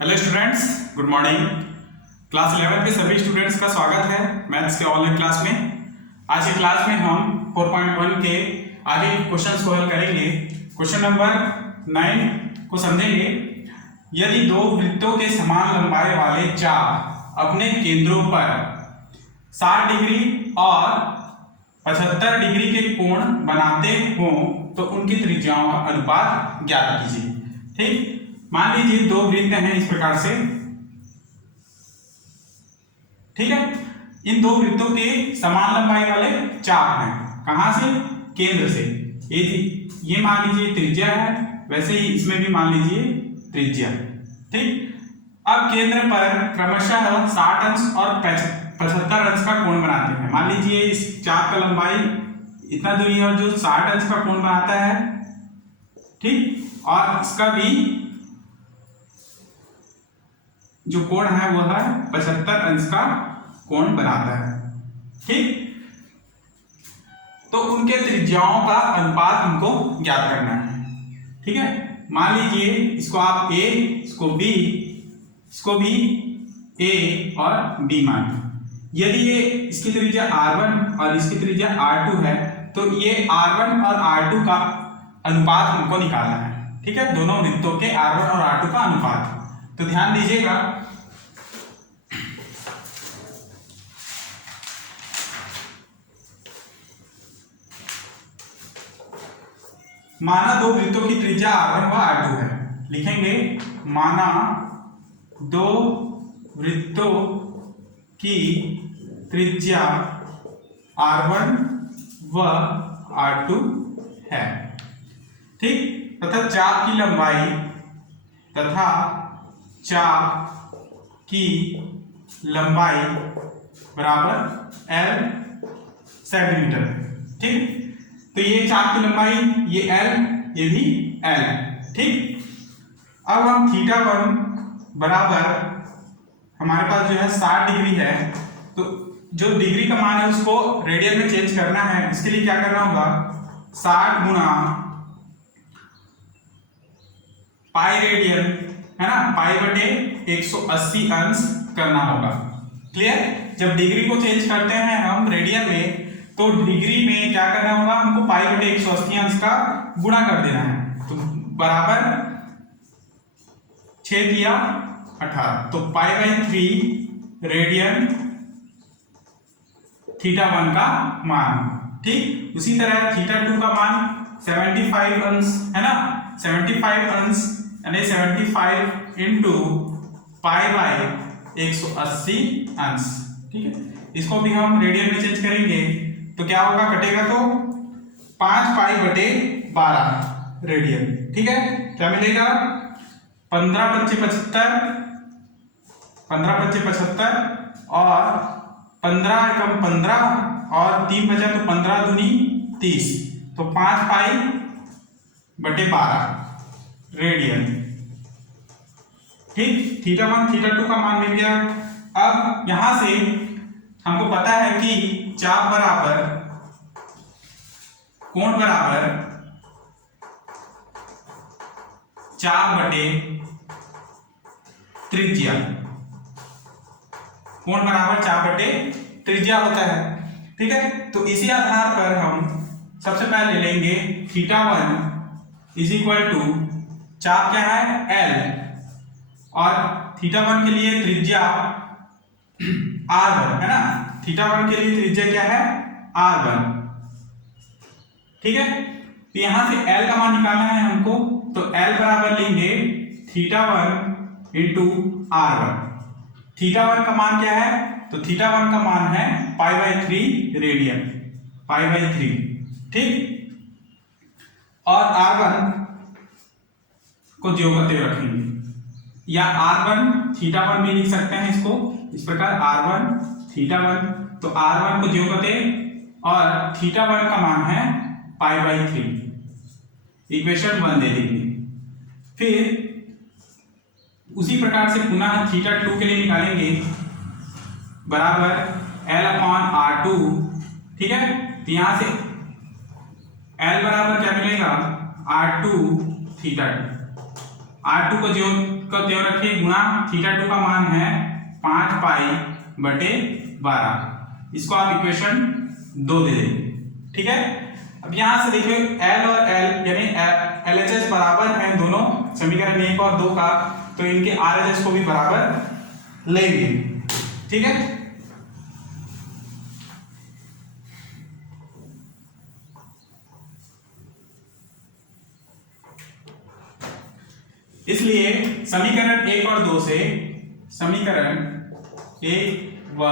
Hello students, good morning. Class 11 के सभी students का स्वागत है मैथ्स के ऑनलाइन क्लास में। आज की क्लास में हम 4.1 के आगे क्वेश्चन को हल करेंगे। क्वेश्चन नंबर 9 को समझेंगे। यदि दो वृत्तों के समान लंबाई वाले चाप अपने केंद्रों पर 60 डिग्री और 75 डिग्री के कोण बनाते हों तो उनकी त्रिज्याओं का अनुपात ज्ञात कीजिए। ठीक, मान लीजिए दो वृत्त हैं इस प्रकार से। ठीक है, इन दो वृत्तों के समान लंबाई वाले चाप हैं। कहां से? केंद्र से। ये मान लीजिए त्रिज्या है, वैसे ही इसमें भी मान लीजिए त्रिज्या। ठीक, अब केंद्र पर क्रमशः 60 अंश और 75 अंश का कोण बनाते हैं। मान लीजिए इस चाप का लंबाई इतना दूरी है और जो 60 अंश का कोण बनाता है। ठीक, और इसका भी जो कोण है वह है 75 अंश का कोण बनाता है। ठीक, तो उनके त्रिज्याओं का अनुपात हमको ज्ञात करना है। ठीक है, मान लीजिए इसको आप ए, इसको बी, इसको भी ए और बी मानिए। यदि ये इसकी त्रिज्या r1 और इसकी त्रिज्या r2 है तो ये r1 और r2 का अनुपात हमको निकालना है। ठीक है, दोनों वृत्तों के r1 और r2 का अनुपात। तो ध्यान दीजिएगा, माना दो वृत्तों की त्रिज्या r1 व r2 है। लिखेंगे माना दो वृत्तों की त्रिज्या r1 व r2 है। ठीक, तथा चाप की लंबाई बराबर l सेंटीमीटर। ठीक, तो ये चाप की लंबाई, ये l, ये भी l। ठीक, अब हम θ1 बराबर हमारे पास जो है 60 डिग्री है, तो जो डिग्री का मान है उसको रेडियन में चेंज करना है। इसके लिए क्या करना होगा? 60 गुणा पाई रेडियन, है ना, पाई बटे 180 अंश करना होगा। क्लियर? जब डिग्री को चेंज करते हैं हम रेडियन में, तो डिग्री में क्या करना होगा? हमको पाई बटे 180 अंश का गुणा कर देना है। तो बराबर 6 दिया 18, तो पाई बाई 3 रेडियन θ1 का मान। ठीक, उसी तरह θ2 का मान 75 अंश, है ना, 75 अंश यानी 75 इंटू पाई बाई 180 अंश। ठीक है, इसको भी हम रेडियन में चेंज करेंगे तो क्या होगा? कटेगा तो 5 पाई बटे 12 रेडियन। ठीक है, क्या मिलेगा? 15 × 5 = 75 और 15 × 15 और 3 बचा तो 15 दूनी 30, तो 5 पाई बटे 12 रेडियन। ठीक, θ1 θ2 का मान मिल गया। अब यहां से हमको पता है कि चाप बराबर कोण बराबर चाप बटे त्रिज्या। कोण बराबर चाप बटे त्रिज्या होता है। ठीक है, तो इसी आधार पर हम सबसे पहले ले लेंगे θ1 इज इक्वल टू, चाप क्या है? l, और θ1 के लिए त्रिज्या r1, है ना, θ1 के लिए त्रिज्या क्या है? r1। ठीक है, तो यहां से l का मान निकालना है हमको, तो l बराबर लेंगे θ1 इंटू r1। θ1 का मान क्या है? तो θ1 का मान है pi by 3 radian, pi by 3। ठीक, और r1 को ज्यों का त्यों रखेंगे, या r1 θ1 भी लिख सकते हैं इसको इस प्रकार, r1 θ1, तो r1 को ज्यों का त्यों और θ1 का मान है पाई बाई 3। इक्वेशन 1 दे देंगे। फिर उसी प्रकार से पुनः θ2 के लिए निकालेंगे, बराबर l/r2। ठीक है, तो यहां से l बराबर क्या मिलेगा? r2 θ2। R2 को जो का त्यों रखिए गुणा थीटा 2 का मान है 5 पाई बटे 12। इसको आप इक्वेशन 2 दे देंगे। ठीक है, अब यहां से देखिए L और L यानी LHS बराबर हैं दोनों, समीकरण 1 और 2 का, तो इनके RHS को भी बराबर लेंगे। ठीक है, इसलिए समीकरण 1 और 2 से, समीकरण 1 व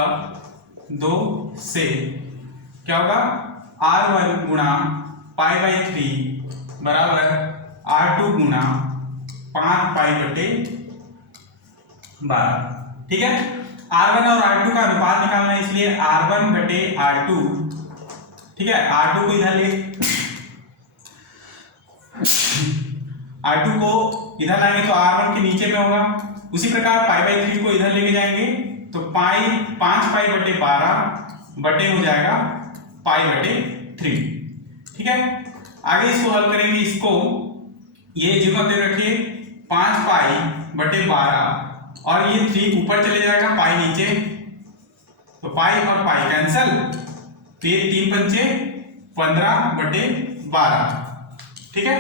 2 से क्या होगा, R1 गुणा पाई बाई 3 बराबर R2 गुणा 5 पाई बटे 12। ठीक है, R1 और R2 का अनुपात निकालना है, इसलिए R1 बटे R2। ठीक है, R2 को इधर ले, R2 को इधर लाएंगे तो R1 के नीचे में होगा। उसी प्रकार पाई बाई 3 को इधर लेके जाएंगे तो 5 पाई बटे 12 बटे हो जाएगा पाई बटे 3। ठीक है, आगे इसको हल करेंगे। इसको ये जगह पे रखिए 5 पाई बटे 12 और ये 3 ऊपर चले जाएगा, पाई नीचे, तो पाई और पाई कैंसल, तो ये 3 पंचे 15 बटे 12। ठीक है,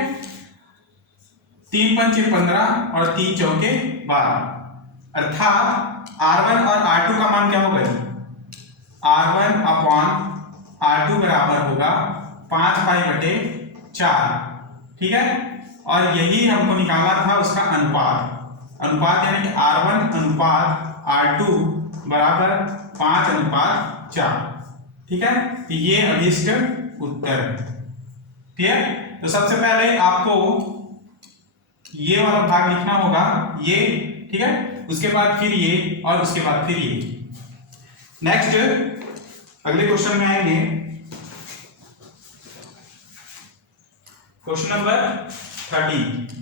3 पंचे 15 और 3 चौके 12, अर्थात R1 और R2 का मान क्या होगा, R1 अपॉन R2 बराबर होगा 5 पाई बटे 4। ठीक है, और यही हमको निकालना था उसका अनुपात, अनुपात यानी कि R1 अनुपात R2 बराबर 5 अनुपात 4। ठीक है, तो ये अभिष्ट उत्तर है। ठीक है, तो सबसे पहले आपको ये वाला भाग लिखना होगा, ये। ठीक है, उसके बाद फिर ये और उसके बाद फिर ये। नेक्स्ट अगले क्वेश्चन में आएंगे, क्वेश्चन नंबर 30।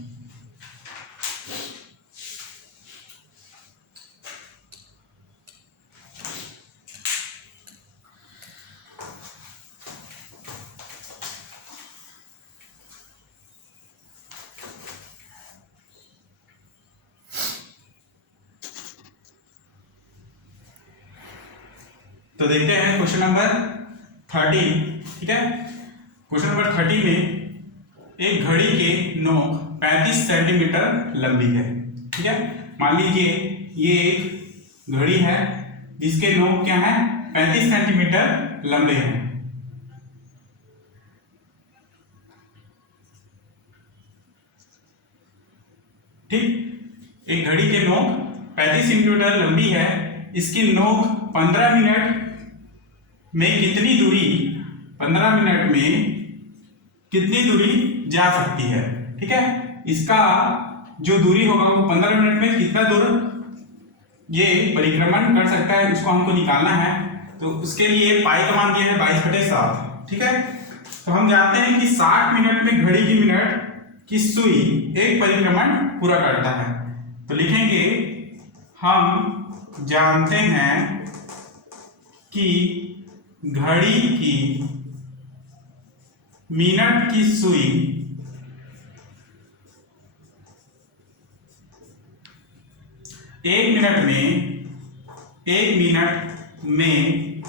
तो देखते हैं क्वेश्चन नंबर 30। ठीक है, क्वेश्चन नंबर 30 में एक घड़ी के नोक 35 सेंटीमीटर लंबी है। ठीक है, मान लीजिए ये एक घड़ी है जिसके नोक क्या है, 35 सेंटीमीटर लंबे हैं। ठीक, एक घड़ी के नोक 35 सेंटीमीटर लंबी है, इसकी नोक 15 मिनट में कितनी दूरी, 15 मिनट में कितनी दूरी जा सकती है। ठीक है, इसका जो दूरी होगा वो 15 मिनट में कितना दूर ये परिक्रमण कर सकता है, उसको हमको निकालना है। तो उसके लिए पाई का मान दिया है 22/7। ठीक है, तो हम जानते हैं कि 60 मिनट में घड़ी की मिनट की सुई एक परिक्रमण पूरा करता है। तो लिखेंगे हम जानते हैं कि घड़ी की मिनट की सुई एक मिनट में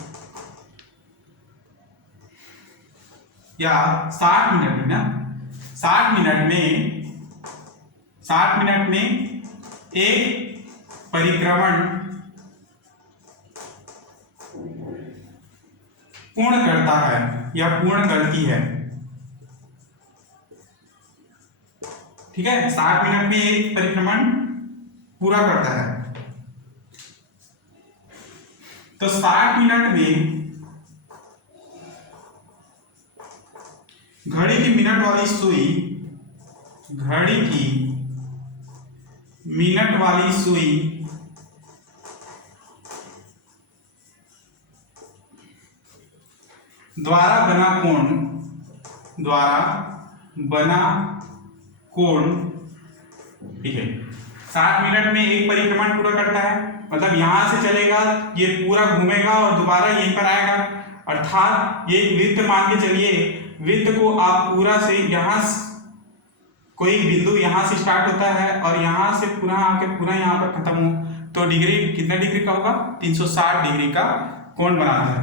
या 60 मिनट में ना, 60 मिनट में एक परिक्रमण पूर्ण करता है या पूर्ण करती है। ठीक है, 60 मिनट में एक परिक्रमण पूरा करता है। तो 60 मिनट में घड़ी की मिनट वाली सुई, घड़ी की मिनट वाली सुई द्वारा बना कोण, ठीक है, 60 मिनट में एक परिक्रमण पूरा करता है, मतलब यहां से चलेगा, ये पूरा घूमेगा और दोबारा यहीं पर आएगा, अर्थात ये वृत्त मान के चलिए, वृत्त को आप पूरा से यहां कोई बिंदु यहाँ से स्टार्ट होता है और यहाँ से पुनः आके पुनः यहाँ पर खत्म हो, तो डिग्री कितना डिग्री का होगा? 360 डिग्री का कोण बनाता है।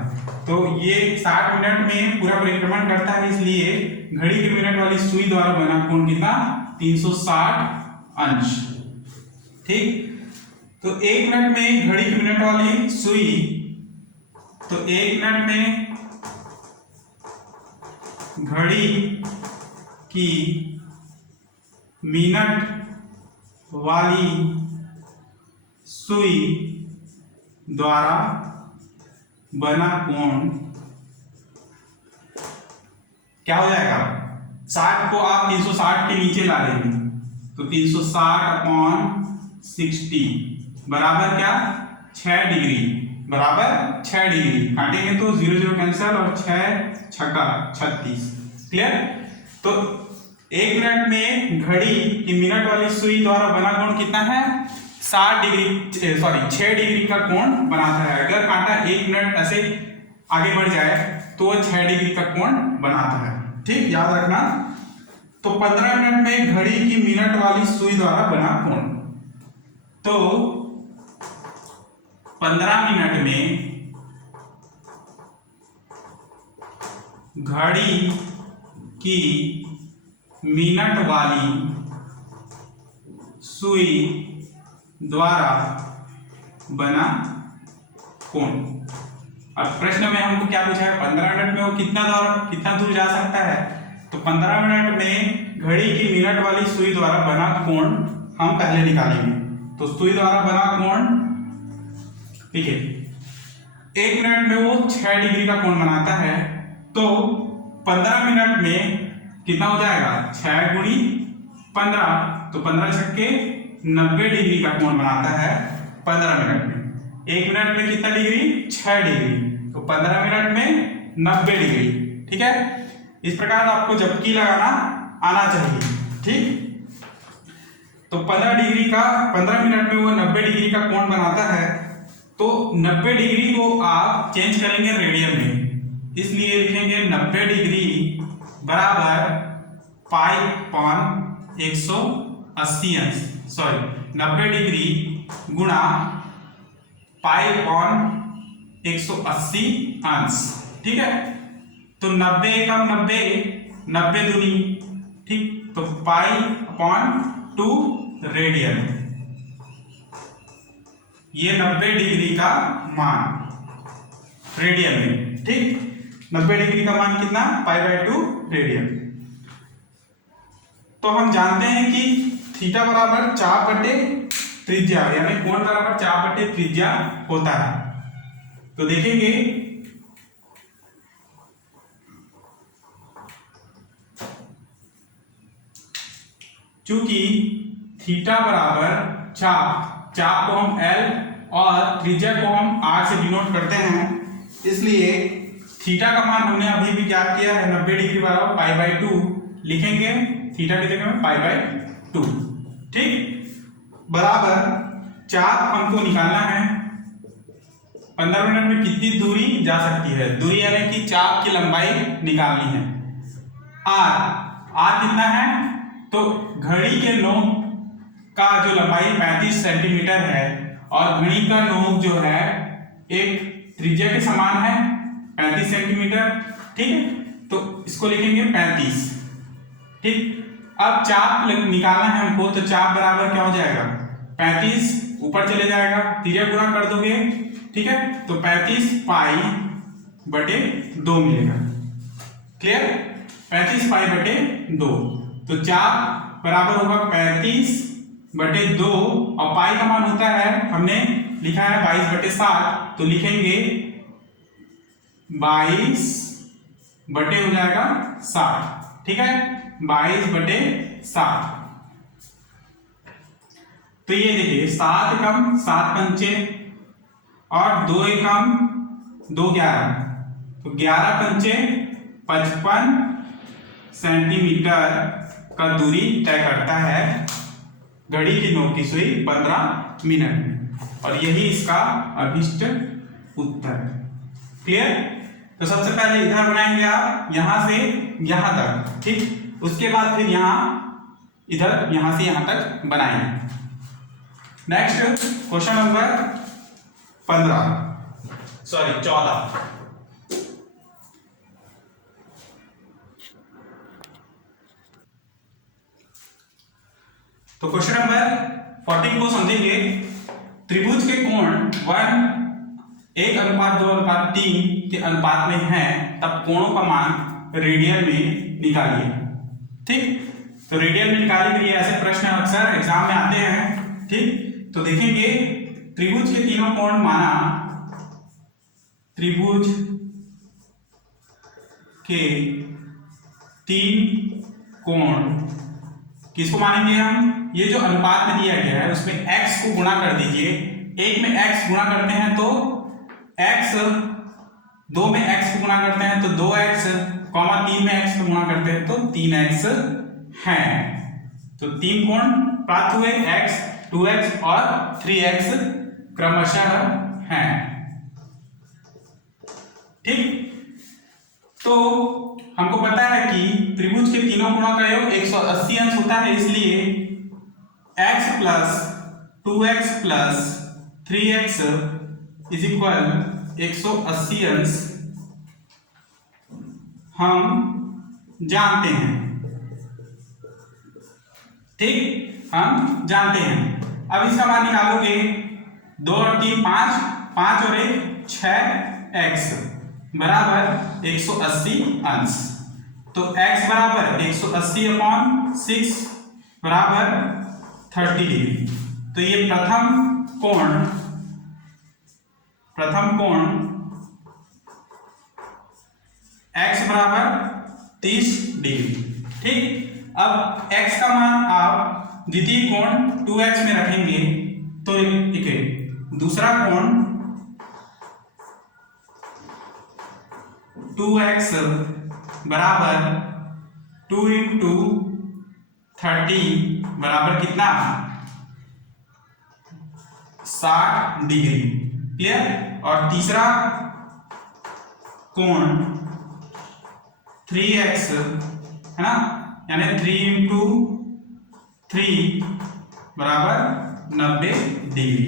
तो ये 60 मिनट में पूरा परिक्रमण करता है, इसलिए घड़ी की मिनट वाली सुई द्वारा बना कोण कितना? 360 अंश। ठीक, तो 1 मिनट में घड़ी की मिनट वाली सुई, तो 1 मिनट में घड़ी की मिनट वाली सुई द्वारा बना कोण क्या हो जाएगा? 60 को आप 360 के नीचे ला लेंगे, तो 360/60 बराबर क्या? 6 डिग्री, बराबर 6 डिग्री। काटेंगे तो 0 0 कैंसिल और 6 छक्का 36। क्लियर? तो 1 मिनट में घड़ी की मिनट वाली सुई द्वारा बना कोण कितना है? 6 डिग्री का कोण बनाता है। अगर कांटा 1 मिनट ऐसे आगे बढ़ जाए तो 6 डिग्री का कोण बनाता है। ठीक, याद रखना। तो 15 मिनट में घड़ी की मिनट वाली सुई द्वारा बना कोण, तो 15 मिनट में घड़ी की मिनट वाली सुई द्वारा बना कोण। अब प्रश्न में हमको क्या पूछा है? 15 मिनट में वो कितना दूर जा सकता है? तो 15 मिनट में घड़ी की मिनट वाली सुई द्वारा बना कोण हम पहले निकालेंगे। तो सुई द्वारा बना कोण, ठीक है, 1 मिनट में वो 6 डिग्री का कोण बनाता है, तो 15 मिनट में कितना हो जाएगा? 6 गुणी 15, तो 15 छक्के 90 डिग्री का कोण बनाता है 15 मिनट में। 1 मिनट में कितना डिग्री? 6 डिग्री, तो 15 मिनट में 90 डिग्री। ठीक है, इस प्रकार आपको झपकी लगाना आना चाहिए। ठीक, तो 15 मिनट में वो 90 डिग्री का कोण बनाता है, तो 90 डिग्री को आप चेंज करेंगे रेडियन में, इसलिए लिखेंगे 90 डिग्री बराबर π/180 अंश, 90 डिग्री गुणा π/180 अंश। ठीक है, तो 90 एकम 90, 90 दूनी, ठीक, तो π/2 रेडियन, ये 90 डिग्री का मान रेडियन में। ठीक, 90 डिग्री का मान कितना? π/2 रेडियन। तो हम जानते हैं कि थीटा बराबर चाप बटे त्रिज्या, यानी कोण बराबर चाप बटे त्रिज्या होता है। तो देखेंगे चूंकि थीटा बराबर चाप को हम L और त्रिज्या को हम R से डिनोट करते हैं, इसलिए थीटा का मान हमने अभी भी ज्ञात किया है 90 डिग्री बराबर π/2, लिखेंगे थीटा की जगह में π/2। ठीक, बराबर चाप हमको निकालना है 15 मिनट में कितनी दूरी जा सकती है, दूरी यानी कि चाप की लंबाई निकालनी है। आर कितना है? तो घड़ी के नोक का जो लंबाई 35 सेंटीमीटर है और घड़ी का नोक जो है एक त्रिज्या के समान है 35 सेंटीमीटर। ठीक है, तो इसको लिखेंगे 35। ठीक, अब चाप निकालना है हमको, तो चाप बराबर क्या हो जाएगा? 35 ऊपर चले जाएगा, त्रिज्या गुणा कर दोगे। ठीक है, तो 35 π/2 मिलेगा। क्लियर? 35 π/2, तो चाप बराबर होगा 35/2 और पाई का मान होता है, हमने लिखा है 22/7, तो लिखेंगे 22 बटे हो जाएगा 60। ठीक है, 22/7। तो ये देखिए 7 एकम 7 पंचे और 2 एकम 2 11, तो 11 पंचे 55 सेंटीमीटर का दूरी तय करता है घड़ी की नोक की सुई 15 मिनट में, और यही इसका अभिष्ट उत्तर है। क्लियर? तो सबसे पहले इधर बनाएंगे आप यहां से यहां तक। ठीक, उसके बाद फिर यहां इधर यहां से यहां तक बनाएंगे। Next question number 14। तो क्वेश्चन नंबर 14 को समझेंगे। त्रिभुज के कोण 1:2:3 के अनुपात में है, तब कोणों का मान रेडियन में निकालिए। ठीक, तो रेडियन में निकालने के लिए ऐसे प्रश्न अक्सर एग्जाम में आते हैं। ठीक, तो देखेंगे त्रिभुज के तीनों कोण माना, त्रिभुज के 3 कोण किसको मानेंगे हम? ये जो अनुपात में दिया गया है उसमें x को गुणा कर दीजिए। एक में x गुणा करते हैं तो x, 2 में x को गुणा करते हैं तो 2x, 3 में x को गुणा करते हैं तो 3x है। तो 3 कोण प्राप्त हुए, x, 2x और 3x क्रमशः हैं। ठीक, तो हमको पता है कि त्रिभुज के तीनों कोणों का योग 180 अंश होता है, इसलिए x plus 2x plus 3x is equal 180 अंश हम जानते हैं। ठीक, हम जानते हैं। अब इसका मान निकालोगे, 2 और 3 5 और 1 6x बराबर 180 अंश। तो x बराबर 180/6 बराबर 30 डिग्री। तो ये प्रथम कोण x बराबर 30 डिग्री। ठीक, अब x का मान आप द्वितीय कोण 2x में रखेंगे तो एक दूसरा कोण 2x बराबर 2 × 30 बराबर कितना? 60 डिग्री। क्लियर? और तीसरा कोण 3x है ना, यानी 3 × 3 बराबर 90 डिग्री।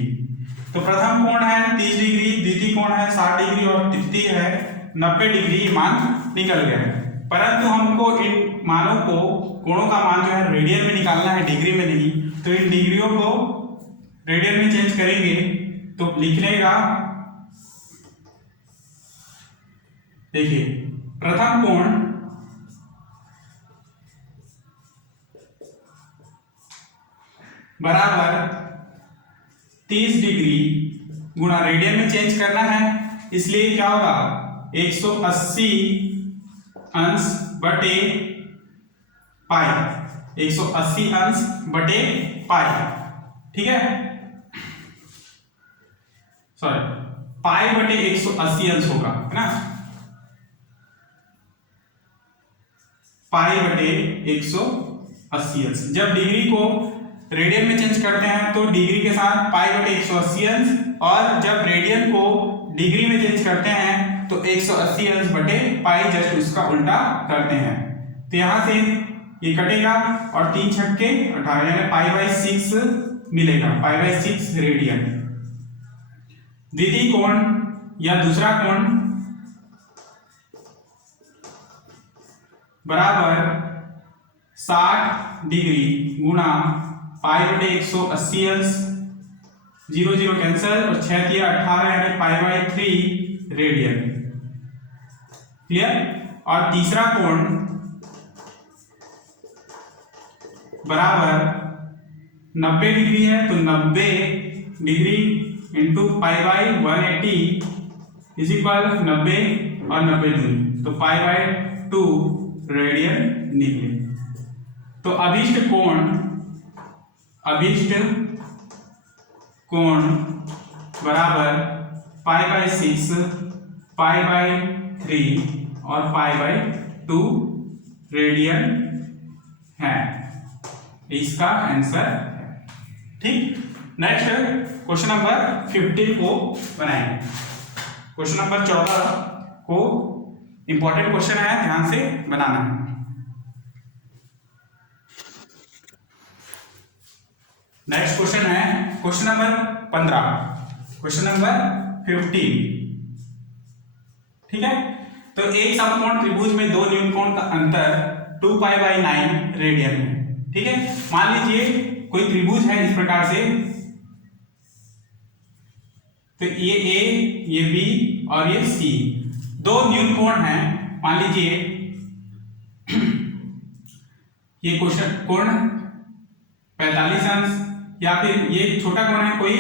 तो प्रथम कोण है 30 डिग्री, द्वितीय कोण है 60 डिग्री और तृतीय है 90 डिग्री। मान निकल गए, परंतु हमको इन मानों को, कोणों का मान जो है रेडियन में निकालना है, डिग्री में नहीं। तो इन डिग्रियों को रेडियन में चेंज करेंगे तो लिखने का, देखिए प्रथम कोण बराबर 30 डिग्री गुणा रेडियन में चेंज करना है, इसलिए क्या होगा 180 अंश बटे पाई, 180 अंश बटे पाई। ठीक है, सॉरी, पाई बटे 180 अंश होगा, है ना, पाई बटे 180 अंश। जब डिग्री को रेडियन में चेंज करते हैं तो डिग्री के साथ पाई बटे 180 अंश, और जब रेडियन को डिग्री में चेंज करते हैं तो 180 अंश बटे पाई, जस्ट उसका उल्टा करते हैं। तो यहां से ये कटेगा और 3 छक्के 18, यानी पाई/6 मिलेगा, पाई/6 रेडियन। द्वितीय कोण या दूसरा कोण बराबर 60 डिग्री गुणा पाई बटे 180 अंश, 0 0 कैंसल और 6 × 18 यानी पाई/3 रेडियन। क्लियर? और तीसरा कोण बराबर 90 डिग्री है, तो 90 डिग्री इंटू पाई/180 इज इक्वल 90 और 90 दूरी, तो पाई/2 रेडियन निकले। तो अभिष्ट कोण बराबर पाई/6, पाई/3 और पाई/2 रेडियन है। इसका आंसर है। ठीक, नेक्स्ट क्वेश्चन नंबर 15 को बनाएंगे। क्वेश्चन नंबर 14 को इंपॉर्टेंट क्वेश्चन है, ध्यान से बनाना है। नेक्स्ट क्वेश्चन है क्वेश्चन नंबर 15, क्वेश्चन नंबर 15। ठीक है, तो एक समकोण त्रिभुज में दो न्यूनकोण का अंतर 2π/9 रेडियन है। ठीक है, मान लीजिए कोई त्रिभुज है इस प्रकार से, तो ये ए, ये बी और ये सी, दो न्यूनकोण हैं। मान लीजिए ये क्वेश्चन कोण 45 अंश, या फिर ये छोटा कोण है कोई,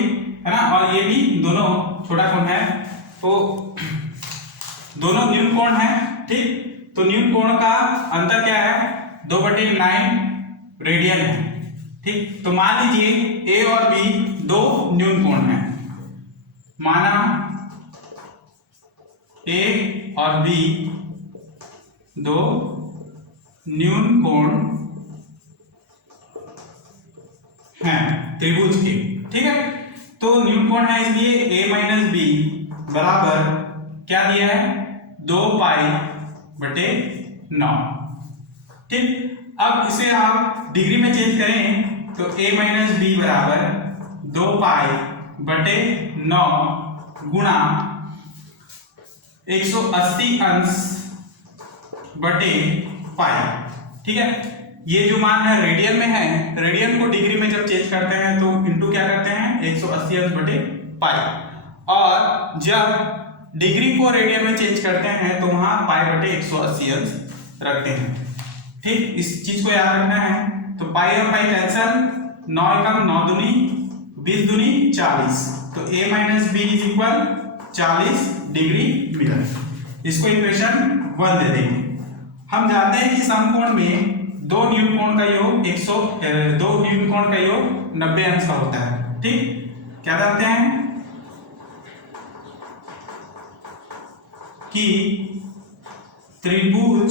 है ना, और ये भी दोनों छोटा कोण है, तो दोनों न्यूनकोण है। ठीक, तो न्यूनकोण का अंतर क्या है, 2/9 रेडियन है। ठीक, तो मान लीजिए ए और बी दो न्यूनकोण हैं, माना ए और बी दो न्यूनकोण हैं त्रिभुज के। ठीक है, तो न्यूनकोण है इसलिए a माइनस बी बराबर क्या दिया है, 2π/9। ठीक, अब इसे आप डिग्री में चेंज करें तो a माइनस बी बराबर 2π/9 गुणा 180 अंश बटे पाई। ठीक है, ये जो मान है रेडियन में है, रेडियन को डिग्री में जब चेंज करते हैं तो इनटू क्या करते हैं, 180 अंश बटे पाई, और जब डिग्री को रेडियन में चेंज करते हैं तो वहां π/180 अंश रखते हैं। ठीक, इस चीज को याद रखना है। तो पाई और पाई कैंसल, 9 एकम 9 दूनी 20 दूनी 40, तो a minus B is equal 40 degree मिला। इसको इक्वेशन 1 दे देंगे। हम जानते हैं कि समकोण में दो न्यूनकोण का योग 90 अंश का होता है। ठीक, क्या जानते हैं कि त्रिभुज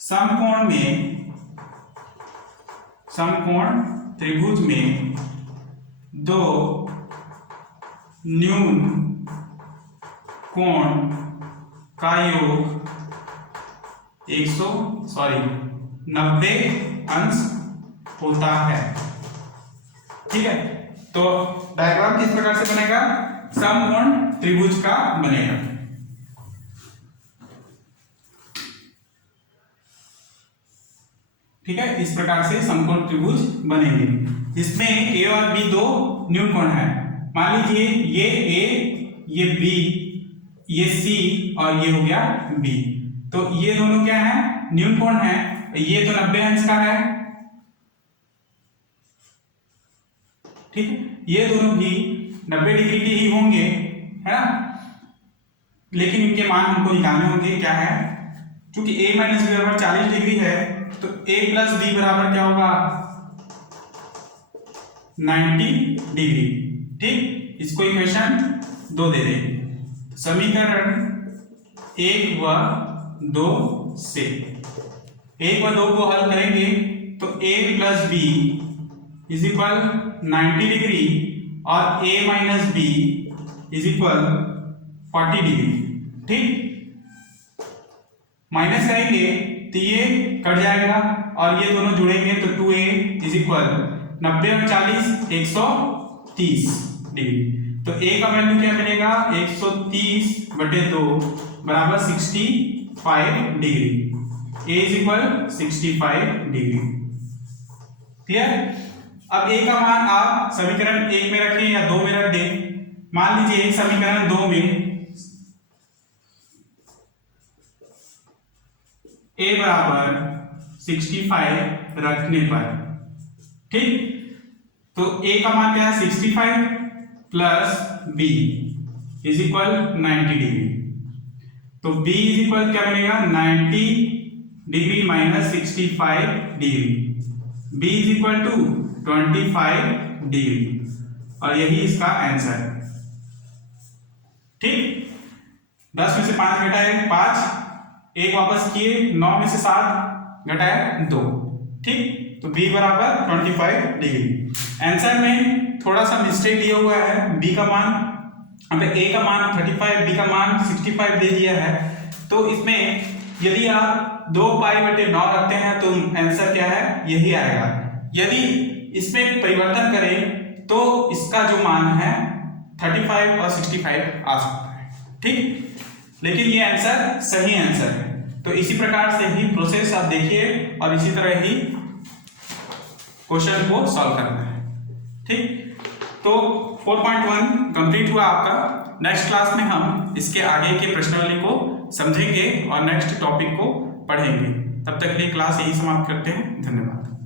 समकोण त्रिभुज में दो न्यून कोण का योग 90 अंश होता है। ठीक है, तो डायग्राम किस प्रकार से बनेगा, समकोण त्रिभुज का बनेगा। ठीक है, इस प्रकार से समकोण त्रिभुज बनेंगे। इसमें ए और बी दो न्यूनकोण है। मान लीजिए ये ए, ये बी, ये सी और ये हो गया बी, तो ये दोनों क्या है, न्यूनकोण है। ये तो 90 अंश का है। ठीक है, ये दोनों भी 90 डिग्री के ही होंगे, है ना, लेकिन इनके मान हमको निकालने होंगे। क्या है, क्योंकि a माइनस बी बराबर 40 डिग्री है, तो a प्लस बी बराबर क्या होगा, 90 डिग्री। ठीक, इसको इक्वेशन 2 दे देंगे। समीकरण 1 व 2 से 1 व 2 को हल करेंगे तो a plus B is equal 90 degree और a minus B is equal 40 degree. ठीक, माइनस करेंगे तो ये कट जाएगा और ये दोनों जुड़ेंगे तो 2a इज इक्वल 90 और 40 130 डिग्री। तो a का वैल्यू क्या मिलेगा, 130/2 बराबर 65 degree. a is equal 65 degree. Clear. अब a का मान आप समीकरण 1 में रखें या 2 में रख दें। मान लीजिए समीकरण 2 में a बराबर 65 रखने पर, ठीक, तो a का मान क्या है, 65 plus b is equal 90 degree. तो b इज इक्वल क्या बनेगा, 90 degree minus 65 degree, b is equal to 25 degree, और यही इसका आंसर है। ठीक, 10 में से 5 घटाए 5, 1 वापस किए, 9 में से 7 घटाए 2। ठीक, तो b बराबर 25 डिग्री। आंसर में थोड़ा सा मिस्टेक दिया हुआ है, b का मान हमें a का मान 35, b का मान 65 दे दिया है, तो इसमें यदि आप 2π/9 रखते हैं तो आंसर क्या है, यही आएगा। यदि इसमें परिवर्तन करें तो इसका जो मान है 35 और 65 आ सकता है, ठीक। लेकिन ये आंसर सही आंसर है। तो इसी प्रकार से ही प्रोसेस आप देखिए और इसी तरह ही क्वेश्चन को सॉल्व करना है, ठीक। तो 4.1 कंप्लीट हुआ आपका। नेक्स्ट क्लास में हम इसके आगे के प्रश्नावली को समझेंगे और नेक्स्ट टॉपिक को पढ़ेंगे। तब तक के लिए क्लास यही समाप्त करते हैं। धन्यवाद।